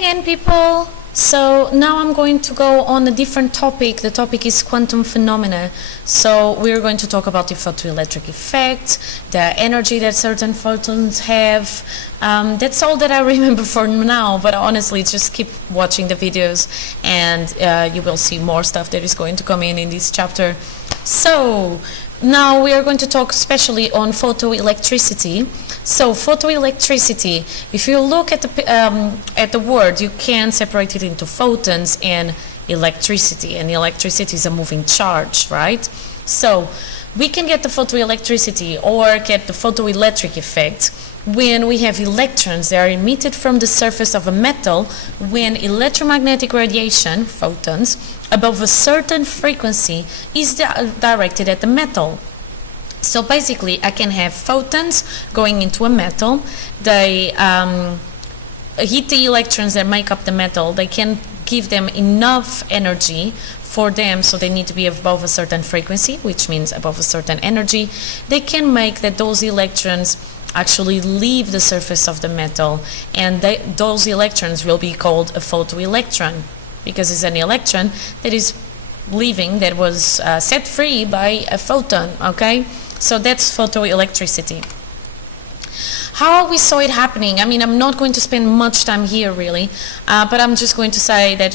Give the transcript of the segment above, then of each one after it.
again, people. So now I'm going to go on a different topic. The topic is quantum phenomena. So we're going to talk about the photoelectric effect, the energy that certain photons have. That's all that I remember for now, but honestly, just keep watching the videos and you will see more stuff that is going to come in this chapter. So now we are going to talk especially on photoelectricity. So photoelectricity, if you look at the word, you can separate it into photons and electricity. And electricity is a moving charge, right? So we can get the photoelectricity or get the photoelectric effect when we have electrons that are emitted from the surface of a metal when electromagnetic radiation, photons, above a certain frequency is directed at the metal. So basically, I can have photons going into a metal. They hit the electrons that make up the metal. They can give them enough energy for them, so they need to be above a certain frequency, which means above a certain energy. They can make that those electrons actually leave the surface of the metal, and those electrons will be called a photoelectron, because it's an electron that is leaving, that was set free by a photon, okay? So that's photoelectricity. How we saw it happening, I mean, I'm not going to spend much time here really, but I'm just going to say that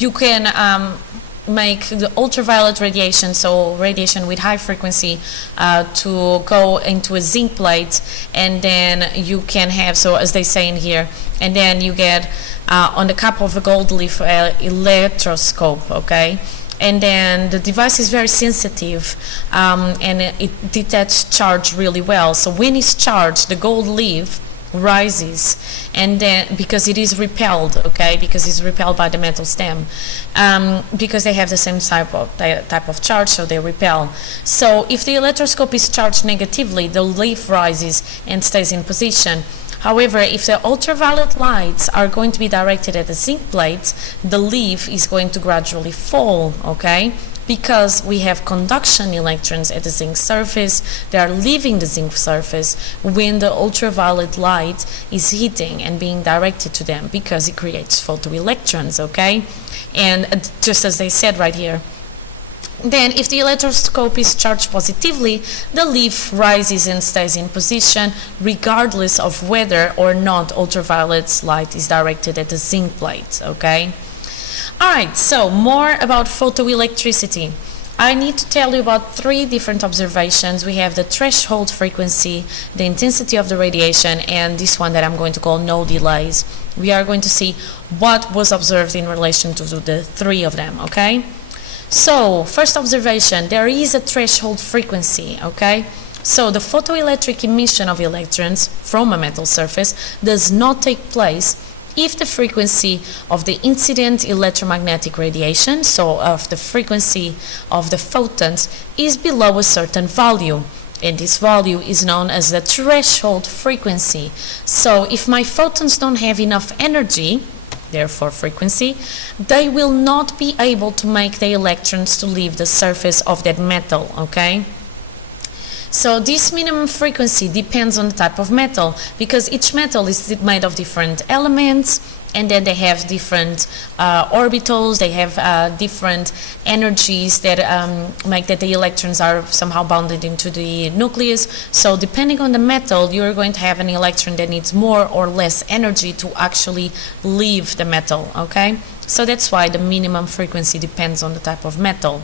you can make the ultraviolet radiation, so radiation with high frequency, to go into a zinc plate, and then you can have, so as they say in here, and then you get on the cap of a gold leaf electroscope, okay? And then the device is very sensitive and it detects charge really well. So when it's charged, the gold leaf rises, and then because it is repelled, okay, because it's repelled by the metal stem, because they have the same type of charge, so they repel. So if the electroscope is charged negatively, the leaf rises and stays in position. However, if the ultraviolet lights are going to be directed at the zinc plate, the leaf is going to gradually fall, okay? Because we have conduction electrons at the zinc surface, they are leaving the zinc surface when the ultraviolet light is hitting and being directed to them, because it creates photoelectrons, okay? And just as they said right here, then if the electroscope is charged positively, the leaf rises and stays in position regardless of whether or not ultraviolet light is directed at the zinc plate, okay? Alright, so more about photoelectricity. I need to tell you about 3 different observations. We have the threshold frequency, the intensity of the radiation, and this one that I'm going to call no delays. We are going to see what was observed in relation to the 3 of them, okay? So, first observation, there is a threshold frequency, okay? So, the photoelectric emission of electrons from a metal surface does not take place if the frequency of the incident electromagnetic radiation, so of the frequency of the photons, is below a certain value. And this value is known as the threshold frequency. So, if my photons don't have enough energy, therefore frequency, they will not be able to make the electrons to leave the surface of that metal, okay? So this minimum frequency depends on the type of metal, because each metal is made of different elements, and then they have different orbitals, they have different energies that make that the electrons are somehow bounded into the nucleus. So depending on the metal, you're going to have an electron that needs more or less energy to actually leave the metal, okay? So that's why the minimum frequency depends on the type of metal.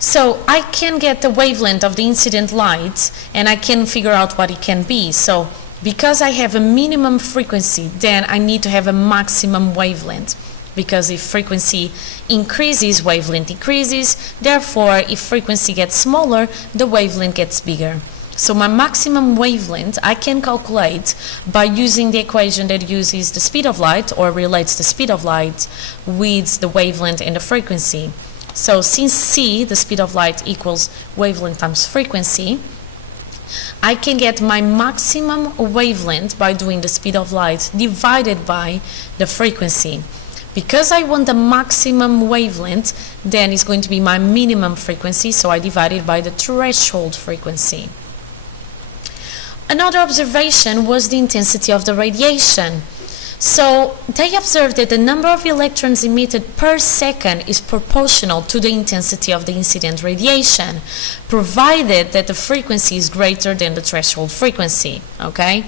So I can get the wavelength of the incident light, and I can figure out what it can be. So because I have a minimum frequency, then I need to have a maximum wavelength. Because if frequency increases, wavelength increases. Therefore, if frequency gets smaller, the wavelength gets bigger. So my maximum wavelength I can calculate by using the equation that uses the speed of light, or relates the speed of light with the wavelength and the frequency. So since c, the speed of light, equals wavelength times frequency, I can get my maximum wavelength by doing the speed of light divided by the frequency. Because I want the maximum wavelength, then it's going to be my minimum frequency, so I divide it by the threshold frequency. Another observation was the intensity of the radiation. So they observed that the number of electrons emitted per second is proportional to the intensity of the incident radiation, provided that the frequency is greater than the threshold frequency, okay?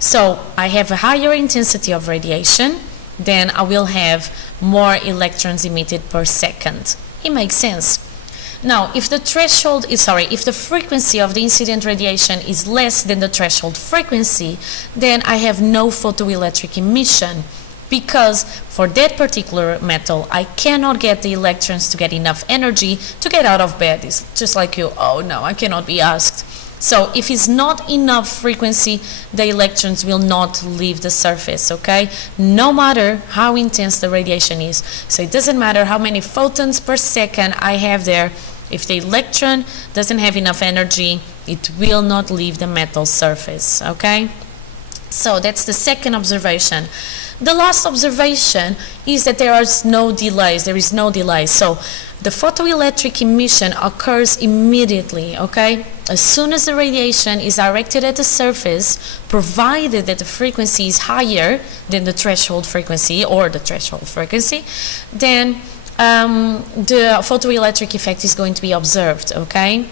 So I have a higher intensity of radiation, then I will have more electrons emitted per second. It makes sense. Now, if the frequency of the incident radiation is less than the threshold frequency, then I have no photoelectric emission, because for that particular metal, I cannot get the electrons to get enough energy to get out of bed. It's just like you, oh no, I cannot be asked. So if it's not enough frequency, the electrons will not leave the surface, okay? No matter how intense the radiation is. So it doesn't matter how many photons per second I have there. If the electron doesn't have enough energy, it will not leave the metal surface, okay? So that's the second observation. The last observation is that there is no delays. There is no delay. So the photoelectric emission occurs immediately, okay? As soon as the radiation is directed at the surface, provided that the frequency is higher than the threshold frequency or the threshold frequency, then the photoelectric effect is going to be observed, okay?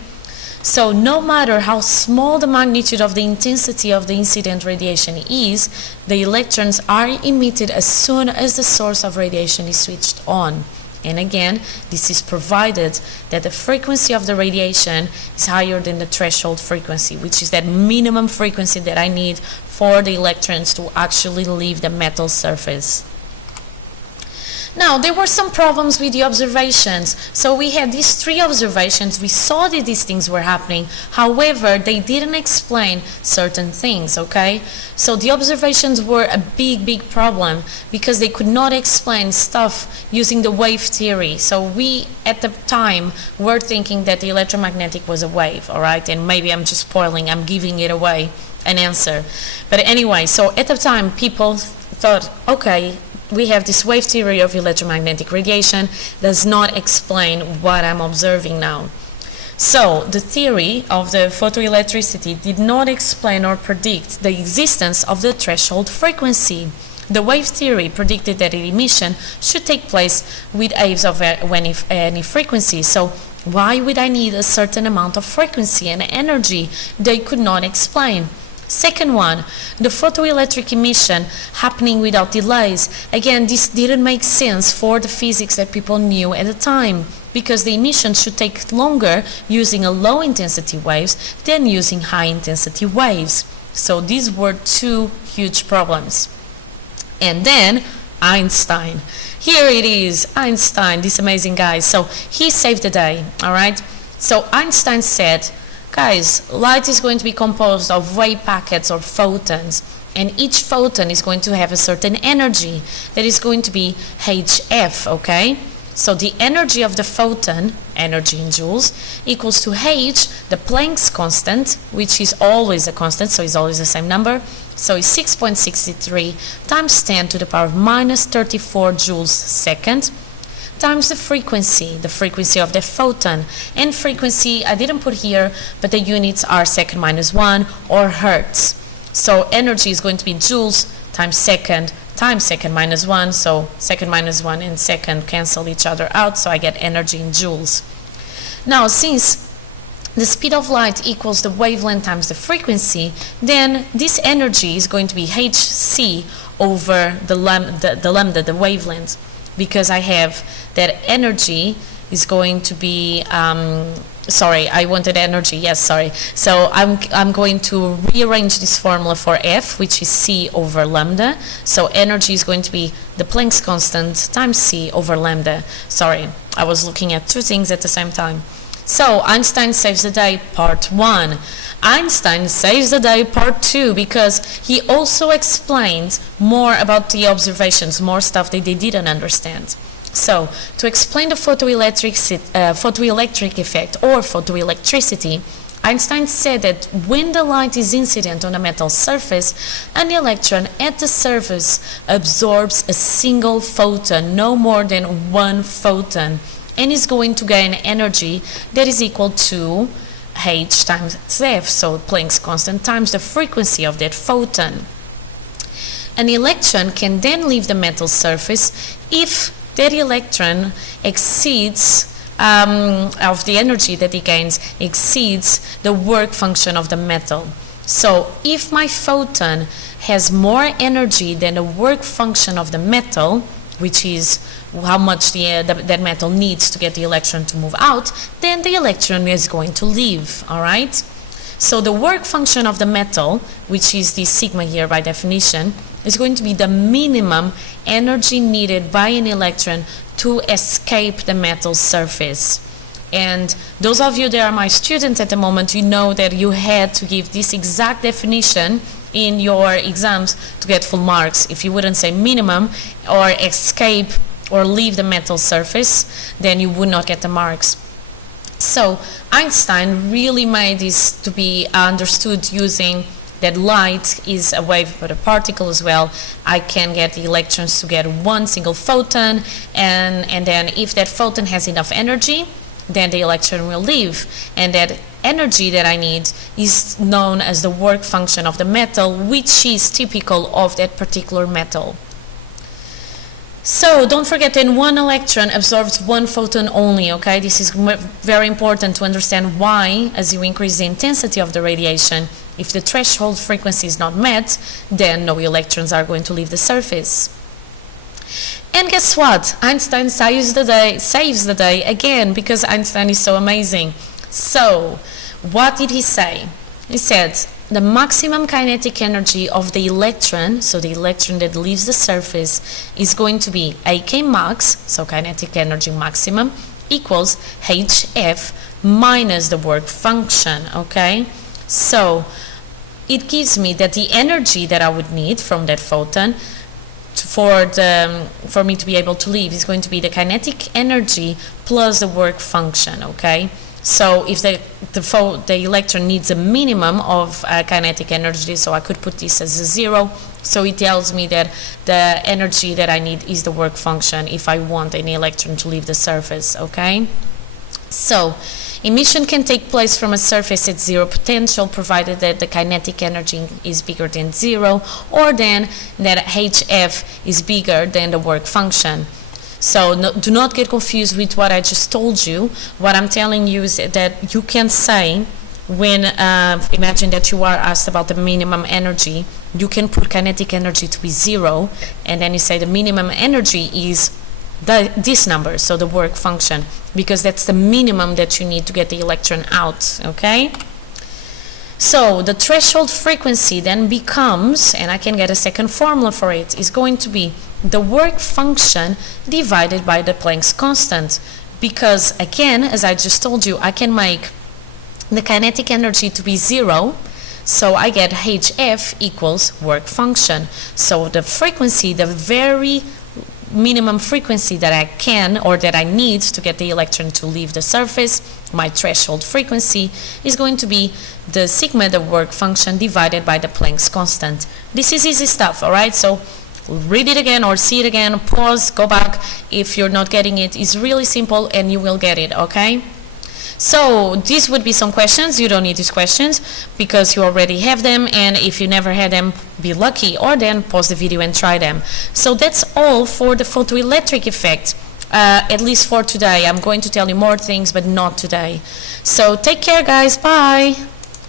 So no matter how small the magnitude of the intensity of the incident radiation is, the electrons are emitted as soon as the source of radiation is switched on. And again, this is provided that the frequency of the radiation is higher than the threshold frequency, which is that minimum frequency that I need for the electrons to actually leave the metal surface. Now, there were some problems with the observations. So we had these three observations. We saw that these things were happening. However, they didn't explain certain things, okay? So the observations were a big problem because they could not explain stuff using the wave theory. So we, at the time, were thinking that the electromagnetic was a wave, all right? And maybe I'm just spoiling, I'm giving it away, an answer. But anyway, so at the time, people thought, okay, we have this wave theory of electromagnetic radiation, does not explain what I'm observing now. So the theory of the photoelectricity did not explain or predict the existence of the threshold frequency. The wave theory predicted that the emission should take place with waves of any frequency. So why would I need a certain amount of frequency and energy? They could not explain. Second one, the photoelectric emission happening without delays. Again, this didn't make sense for the physics that people knew at the time, because the emission should take longer using a low intensity waves than using high intensity waves. So these were two huge problems. And then Einstein. Here it is, Einstein, this amazing guy. So he saved the day, all right? So Einstein said, guys, light is going to be composed of wave packets or photons, and each photon is going to have a certain energy that is going to be hf, okay? So the energy of the photon, energy in joules, equals to h, the Planck's constant, which is always a constant, so it's always the same number. So it's 6.63 times 10 to the power of minus 34 joules second, times the frequency of the photon. And frequency, I didn't put here, but the units are second minus 1 or hertz. So energy is going to be joules times second minus 1. So second minus 1 and second cancel each other out, so I get energy in joules. Now, since the speed of light equals the wavelength times the frequency, then this energy is going to be hc over the lambda, the wavelength, because I have that energy is going to be, sorry, I wanted energy, yes, sorry. So I'm going to rearrange this formula for F, which is C over lambda. So energy is going to be the Planck's constant times C over lambda. Sorry, I was looking at two things at the same time. So Einstein saves the day, part 1. Einstein saves the day, part 2, because he also explains more about the observations, more stuff that they didn't understand. So, to explain the photoelectric effect or photoelectricity, Einstein said that when the light is incident on a metal surface, an electron at the surface absorbs a single photon, no more than one photon, and is going to gain energy that is equal to h times f, so Planck's constant times the frequency of that photon. An electron can then leave the metal surface if that electron exceeds of the energy that it gains exceeds the work function of the metal. So if my photon has more energy than the work function of the metal, which is how much that metal needs to get the electron to move out, then the electron is going to leave, all right? So the work function of the metal, which is the sigma here by definition, is going to be the minimum energy needed by an electron to escape the metal surface. And those of you that are my students at the moment, you know that you had to give this exact definition in your exams to get full marks. If you wouldn't say minimum or escape or leave the metal surface, then you would not get the marks. So Einstein really made this to be understood using that light is a wave but a particle as well. I can get the electrons to get one single photon, and then if that photon has enough energy, then the electron will leave, and that energy that I need is known as the work function of the metal, which is typical of that particular metal. So don't forget that one electron absorbs one photon only, okay? This is very important to understand why, as you increase the intensity of the radiation, if the threshold frequency is not met, then no electrons are going to leave the surface. And guess what? Einstein saves the day again, because Einstein is so amazing. So, what did he say? He said the maximum kinetic energy of the electron, so the electron that leaves the surface, is going to be AK max, so kinetic energy maximum, equals HF minus the work function, okay? So, it gives me that the energy that I would need from that photon for me to be able to leave is going to be the kinetic energy plus the work function, okay? So if the electron needs a minimum of kinetic energy, so I could put this as a 0, so it tells me that the energy that I need is the work function if I want an electron to leave the surface, okay? So emission can take place from a surface at 0 potential, provided that the kinetic energy is bigger than 0, or then that HF is bigger than the work function. So do not get confused with what I just told you. What I'm telling you is that you can say, when imagine that you are asked about the minimum energy, you can put kinetic energy to be 0, and then you say the minimum energy is this number, so the work function, because that's the minimum that you need to get the electron out, okay? So the threshold frequency then becomes, and I can get a second formula for it, is going to be the work function divided by the Planck's constant, because again, as I just told you, I can make the kinetic energy to be 0, so I get HF equals work function. So the frequency, the very minimum frequency that I can or that I need to get the electron to leave the surface, my threshold frequency, is going to be the sigma, the work function, divided by the Planck's constant. This is easy stuff, all right? So read it again or see it again, pause, go back. If you're not getting it, it's really simple and you will get it, okay? So these would be some questions. You don't need these questions because you already have them, and if you never had them, be lucky, or then pause the video and try them. So that's all for the photoelectric effect, at least for today. I'm going to tell you more things, but not today. So take care, guys. Bye.